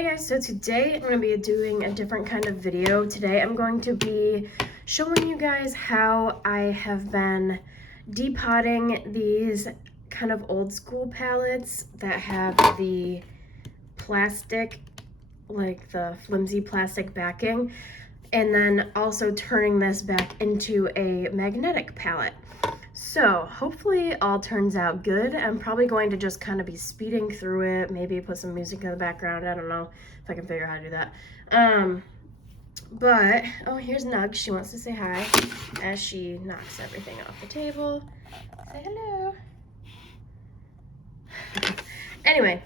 Hey guys, so today I'm going to be doing a different kind of video. Today I'm going to be showing you guys how I have been depotting these kind of old school palettes that have the plastic, like the flimsy plastic backing, and then also turning this back into a magnetic palette. So hopefully all turns out good. I'm probably going to just kind of be speeding through it, maybe put some music in the background. I don't know if I can figure out how to do that. But, oh, here's Nug. She wants to say hi as she knocks everything off the table. Say hello. Anyway,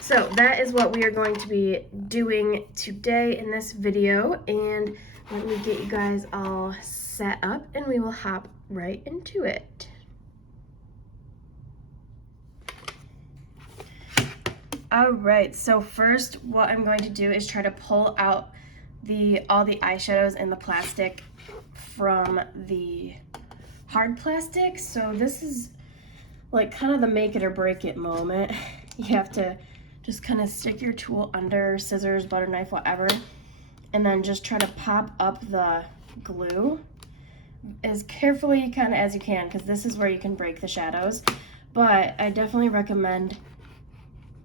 so that is what we are going to be doing today in this video, and let me get you guys all set up and we will hop right into it. All right, so first what I'm going to do is try to pull out all the eyeshadows in the plastic from the hard plastic. So this is like kind of the make it or break it moment. You have to just kind of stick your tool under, scissors, butter knife, whatever, and then just try to pop up the glue as carefully kind of as you can, because this is where you can break the shadows. But I definitely recommend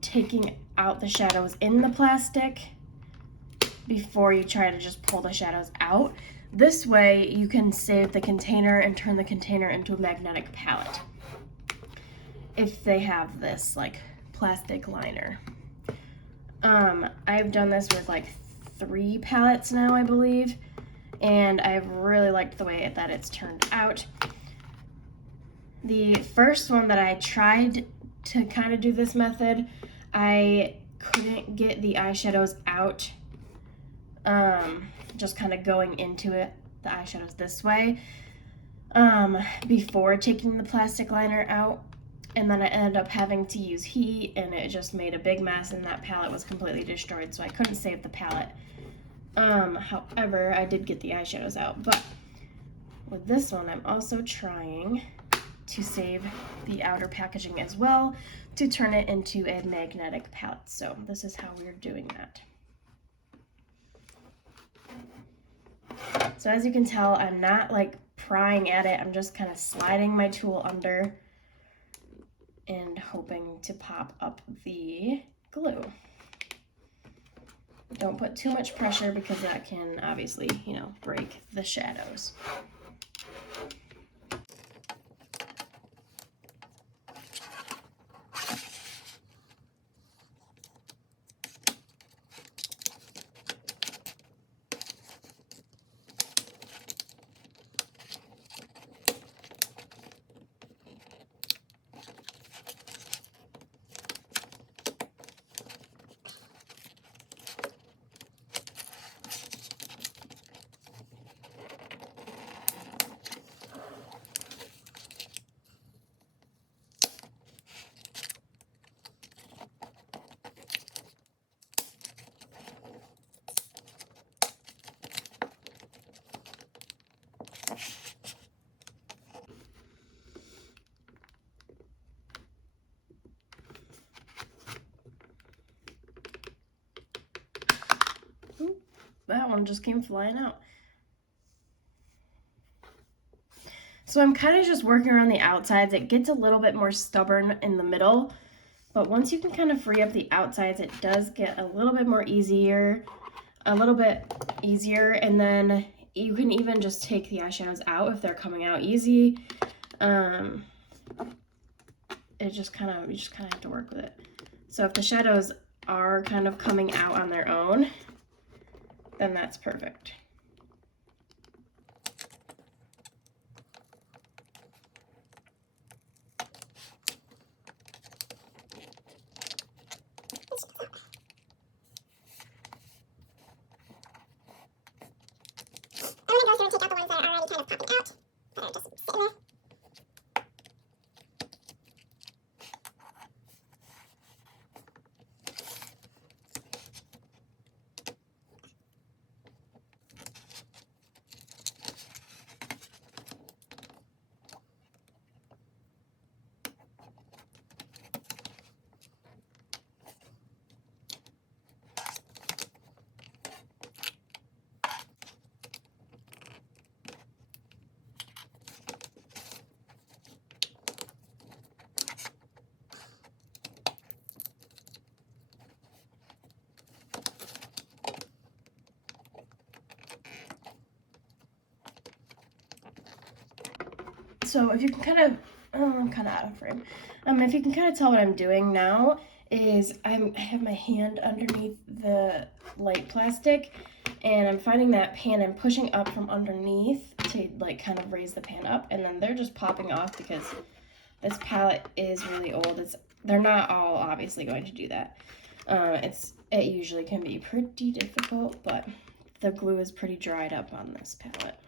taking out the shadows in the plastic before you try to just pull the shadows out. This way you can save the container and turn the container into a magnetic palette if they have this like plastic liner. I've done this with like 3 palettes now, I believe, and I've really liked the way that it's turned out. The first one that I tried to kind of do this method, I couldn't get the eyeshadows out, just kind of going into it, the eyeshadows this way, before taking the plastic liner out. And then I ended up having to use heat, and it just made a big mess, and that palette was completely destroyed, so I couldn't save the palette. However, I did get the eyeshadows out. But with this one, I'm also trying to save the outer packaging as well to turn it into a magnetic palette. So this is how we're doing that. So as you can tell, I'm not like prying at it. I'm just kind of sliding my tool under and hoping to pop up the glue. Don't put too much pressure because that can obviously, break the shadows. That one just came flying out. So I'm kind of just working around the outsides. It gets a little bit more stubborn in the middle, but once you can kind of free up the outsides, it does get a little bit easier, and then you can even just take the eyeshadows out if they're coming out easy. You just kind of have to work with it. So if the shadows are kind of coming out on their own, then that's perfect. I'm going to go through and take out the ones that are already kind of popping out, that are just sitting there. So if you can kind of, oh, I'm kind of out of frame. If you can kind of tell what I'm doing now is I have my hand underneath the light plastic, and I'm finding that pan and pushing up from underneath to like kind of raise the pan up, and then they're just popping off because this palette is really old. They're not all obviously going to do that. It usually can be pretty difficult, but the glue is pretty dried up on this palette.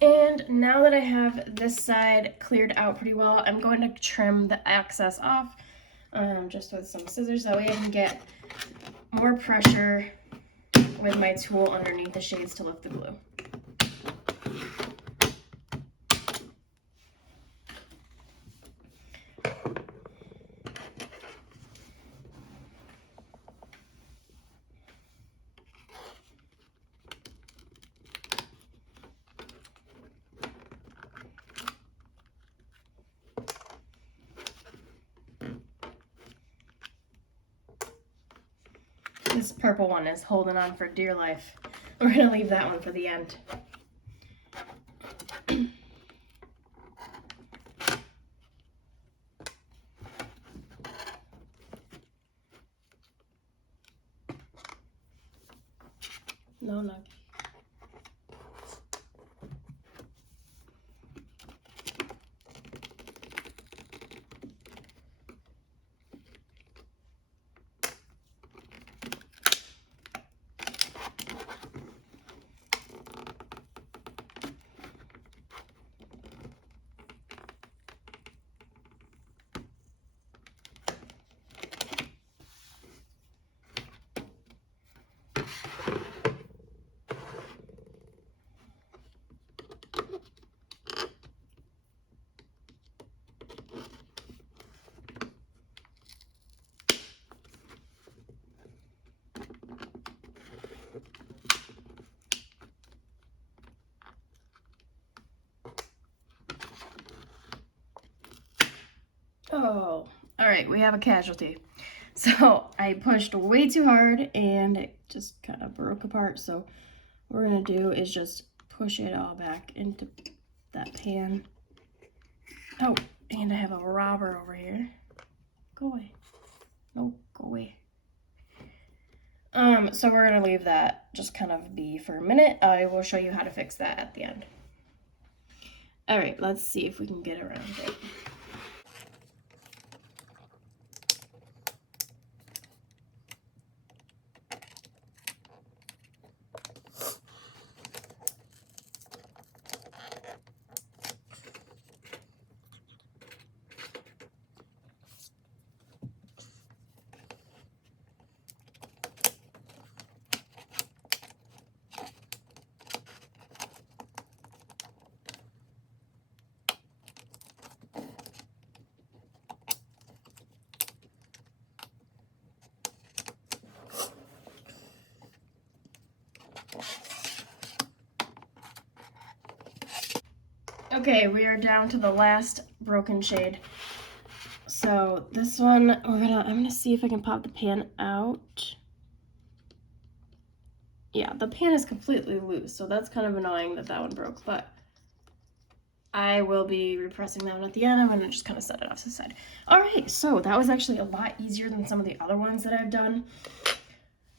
And now that I have this side cleared out pretty well, I'm going to trim the excess off just with some scissors. That way I can get more pressure with my tool underneath the shades to lift the glue. This purple one is holding on for dear life. We're gonna leave that one for the end. No, no. Oh, all right, we have a casualty. So I pushed way too hard and it just kind of broke apart. So what we're gonna do is just push it all back into that pan. Oh, and I have a robber over here. Go away. No, go away. So we're gonna leave that just kind of be for a minute. I will show you how to fix that at the end. All right, let's see if we can get around it. Okay, we are down to the last broken shade. So this one, I'm gonna see if I can pop the pan out. Yeah, the pan is completely loose, so that's kind of annoying that that one broke, but I will be repressing that one at the end. I'm gonna just kind of set it off to the side. All right, so that was actually a lot easier than some of the other ones that I've done.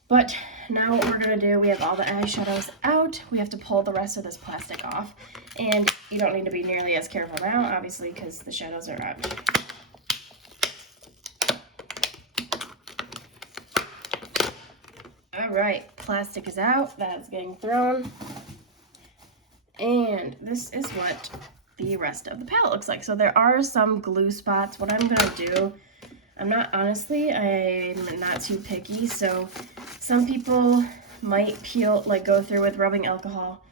But now what we're gonna do, we have all the eyeshadows out. We have to pull the rest of this plastic off. And you don't need to be nearly as careful now, obviously, because the shadows are out. All right, plastic is out. That's getting thrown. And this is what the rest of the palette looks like. So there are some glue spots. What I'm gonna do, I'm not too picky, so some people might go through with rubbing alcohol.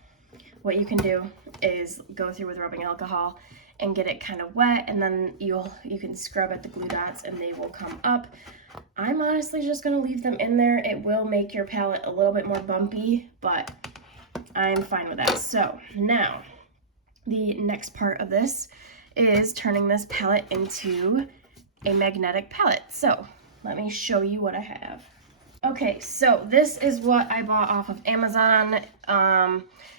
What you can do is go through with rubbing alcohol and get it kind of wet, and then you can scrub at the glue dots and they will come up. I'm honestly just gonna leave them in there. It will make your palette a little bit more bumpy, but I'm fine with that. So now the next part of this is turning this palette into a magnetic palette. So let me show you what I have. Okay, so this is what I bought off of Amazon.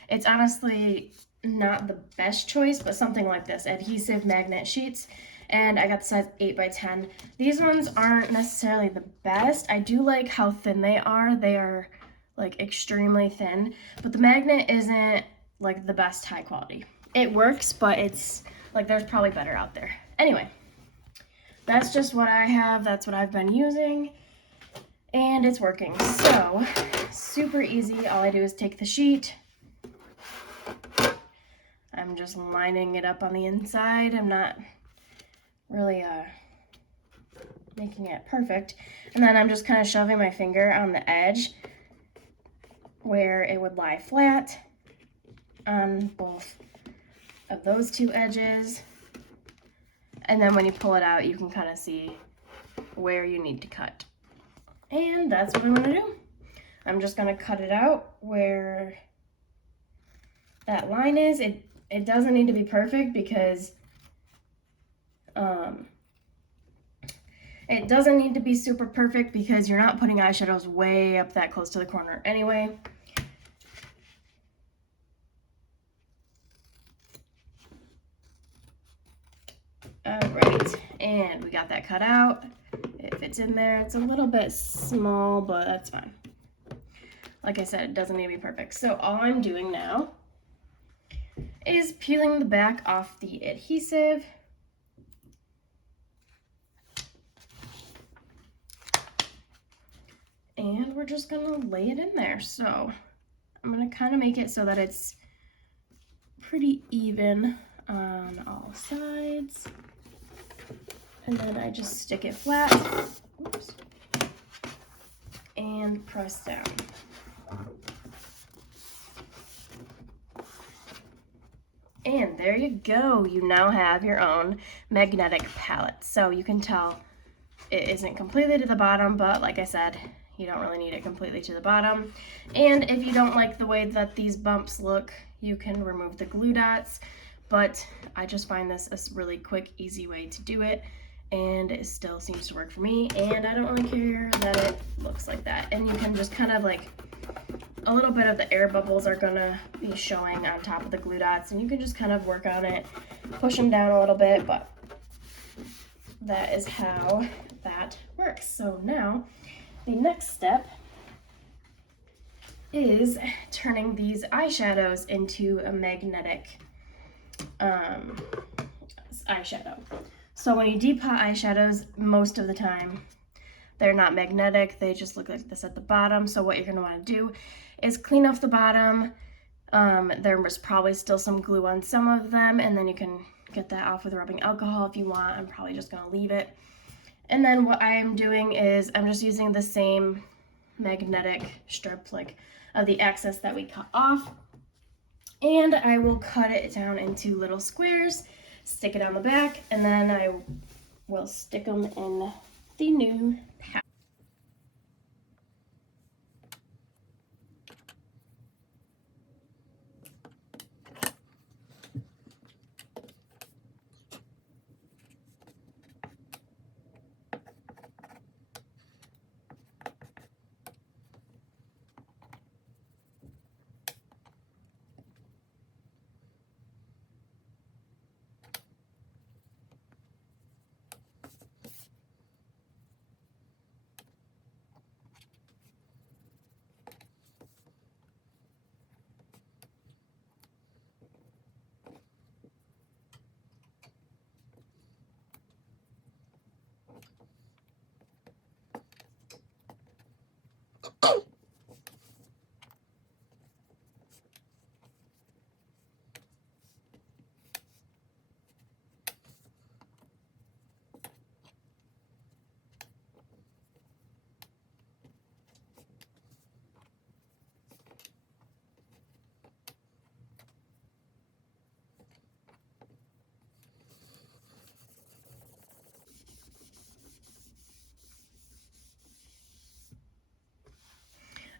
It's honestly not the best choice, but something like this, adhesive magnet sheets. And I got the size 8 by 10. These ones aren't necessarily the best. I do like how thin they are. They are like extremely thin, but the magnet isn't like the best high quality. It works, but it's like there's probably better out there. Anyway, that's just what I have. That's what I've been using, and it's working. So super easy. All I do is take the sheet. I'm just lining it up on the inside. I'm not really making it perfect. And then I'm just kind of shoving my finger on the edge where it would lie flat on both of those two edges. And then when you pull it out, you can kind of see where you need to cut. And that's what I'm gonna do. I'm just gonna cut it out where that line is. It doesn't need to be perfect because it doesn't need to be super perfect because you're not putting eyeshadows way up that close to the corner anyway. Alright, and we got that cut out. It fits in there. It's a little bit small, but that's fine. Like I said, it doesn't need to be perfect. So all I'm doing now is peeling the back off the adhesive. And we're just gonna lay it in there. So I'm gonna kind of make it so that it's pretty even on all sides. And then I just stick it flat. Oops, and press down. And there you go. You now have your own magnetic palette. So you can tell it isn't completely to the bottom, but like I said, you don't really need it completely to the bottom. And if you don't like the way that these bumps look, you can remove the glue dots. But I just find this a really quick, easy way to do it. And it still seems to work for me. And I don't really care that it looks like that. And you can just kind of like, a little bit of the air bubbles are gonna be showing on top of the glue dots. And you can just kind of work on it, push them down a little bit, but that is how that works. So now the next step is turning these eyeshadows into a magnetic eyeshadow. So when you depot eyeshadows, most of the time they're not magnetic, they just look like this at the bottom. So what you're gonna wanna do is clean off the bottom. There was probably still some glue on some of them, and then you can get that off with rubbing alcohol if you want. I'm probably just gonna leave it. And then what I'm doing is I'm just using the same magnetic strip like of the excess that we cut off. And I will cut it down into little squares, stick it on the back, and then I will stick them in the new palette.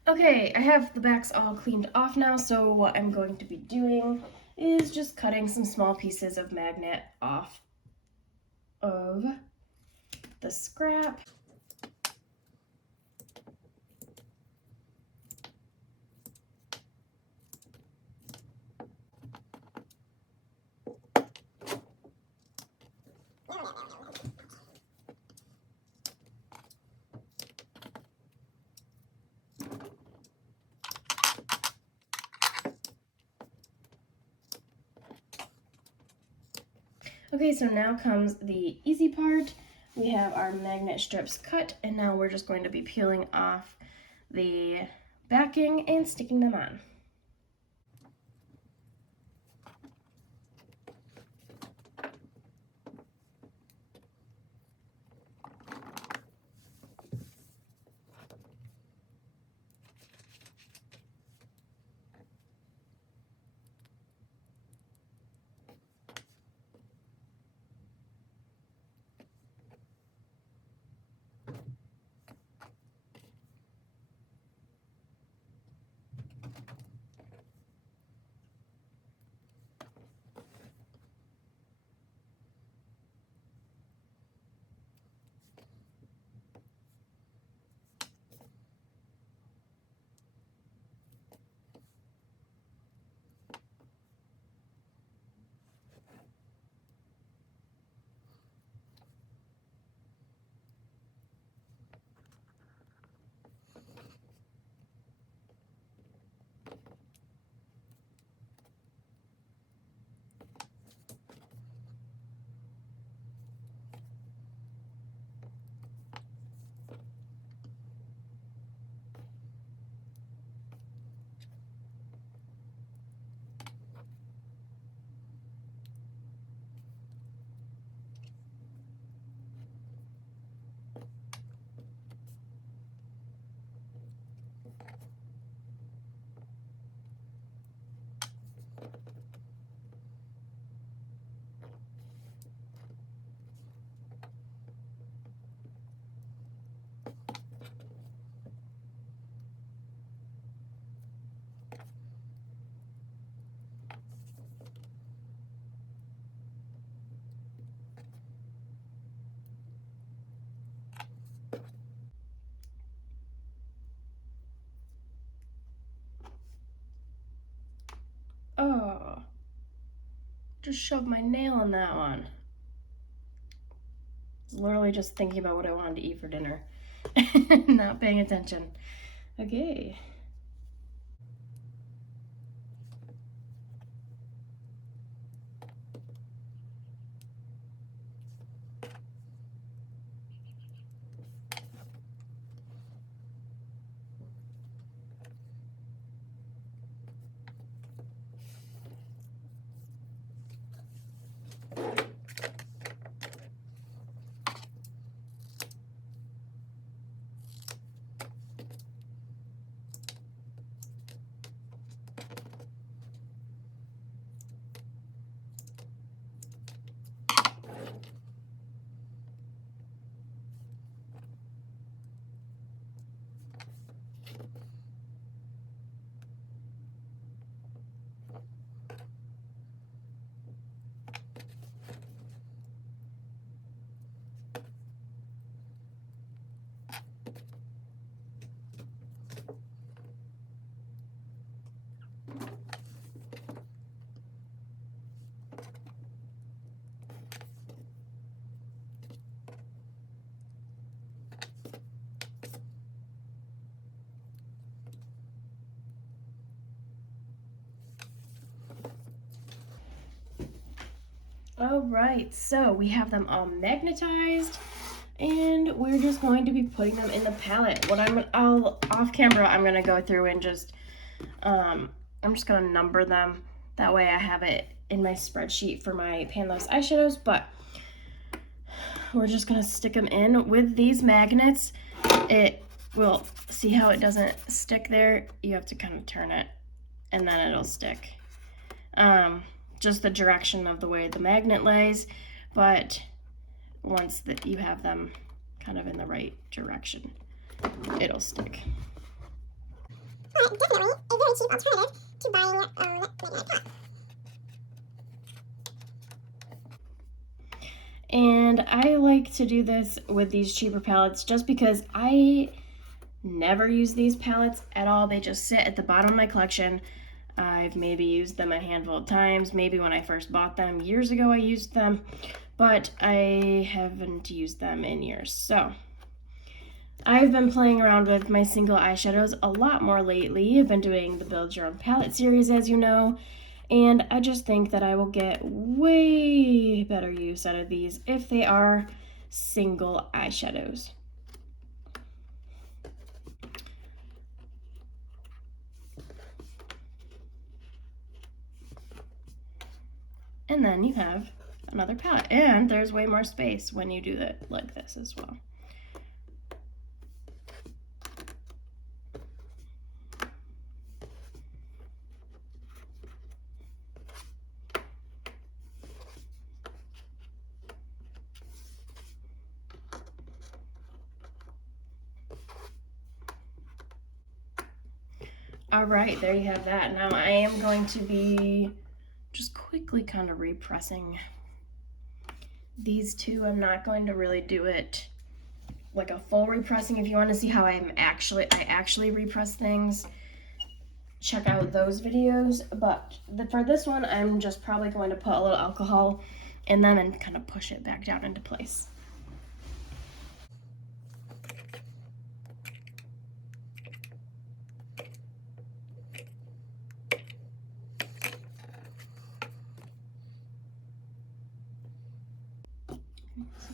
Okay, I have the backs all cleaned off now, so what I'm going to be doing is just cutting some small pieces of magnet off of the scrap. Okay, so now comes the easy part. We have our magnet strips cut, and now we're just going to be peeling off the backing and sticking them on. Oh, just shoved my nail in that one. I was literally just thinking about what I wanted to eat for dinner. Not paying attention. Okay. All right, so we have them all magnetized, and we're just going to be putting them in the palette. I'll off camera, I'm gonna go through and just, I'm just gonna number them. That way I have it in my spreadsheet for my panless eyeshadows, but we're just gonna stick them in with these magnets. It will, see how it doesn't stick there? You have to kind of turn it, and then it'll stick. Just the direction of the way the magnet lays, but once that you have them kind of in the right direction, it'll stick. but definitely a very cheap alternative to buying your own $99 palette. And I like to do this with these cheaper palettes just because I never use these palettes at all. They just sit at the bottom of my collection. I've maybe used them a handful of times. Maybe when I first bought them years ago I used them, but I haven't used them in years. So I've been playing around with my single eyeshadows a lot more lately. I've been doing the Build Your Own Palette series, as you know, and I just think that I will get way better use out of these if they are single eyeshadows. And then you have another palette, and there's way more space when you do it like this as well. All right, there you have that. Now I am going to be just quickly kind of repressing these two. I'm not going to really do it like a full repressing. If you want to see how I actually repress things, check out those videos. But for this one, I'm just probably going to put a little alcohol in them and kind of push it back down into place.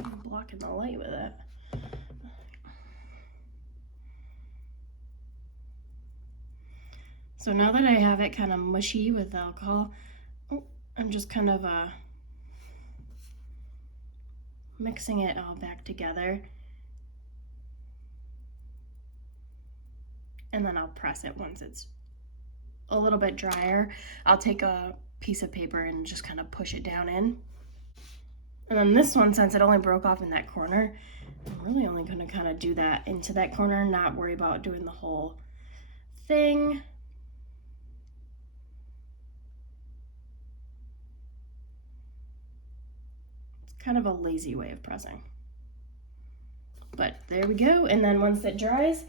I'm blocking the light with it. So now that I have it kind of mushy with alcohol, I'm just kind of mixing it all back together. And then I'll press it once it's a little bit drier. I'll take a piece of paper and just kind of push it down in. And then this one, since it only broke off in that corner, I'm really only going to kind of do that into that corner, not worry about doing the whole thing. It's kind of a lazy way of pressing. But there we go. And then once it dries,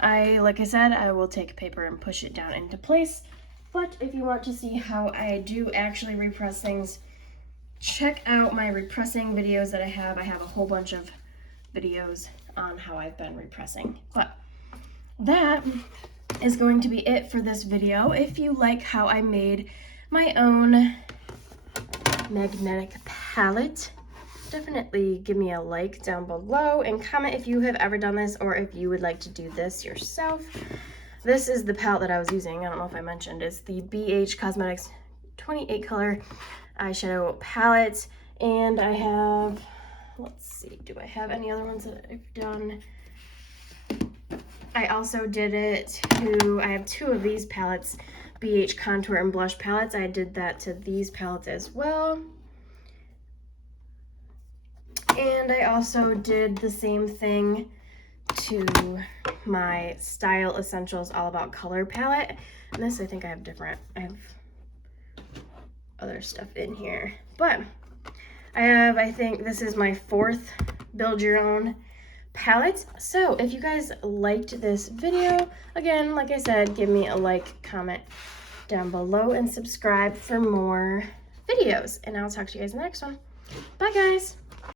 like I said, I will take paper and push it down into place. But if you want to see how I do actually repress things, check out my repressing videos that I have. I have a whole bunch of videos on how I've been repressing. But that is going to be it for this video. If you like how I made my own magnetic palette, definitely give me a like down below and comment if you have ever done this or if you would like to do this yourself. This is the palette that I was using. I don't know if I mentioned. It's the BH Cosmetics 28 color eyeshadow palette, and I have, let's see, do I have any other ones that I've done? I also did it to, I have two of these palettes, BH contour and blush palettes. I did that to these palettes as well. And I also did the same thing to my Style Essentials All About Color palette. And this, I think I have other stuff in here. But I think this is my fourth Build Your Own palette. So if you guys liked this video, again, like I said, give me a like, comment down below, and subscribe for more videos. And I'll talk to you guys in the next one. Bye, guys.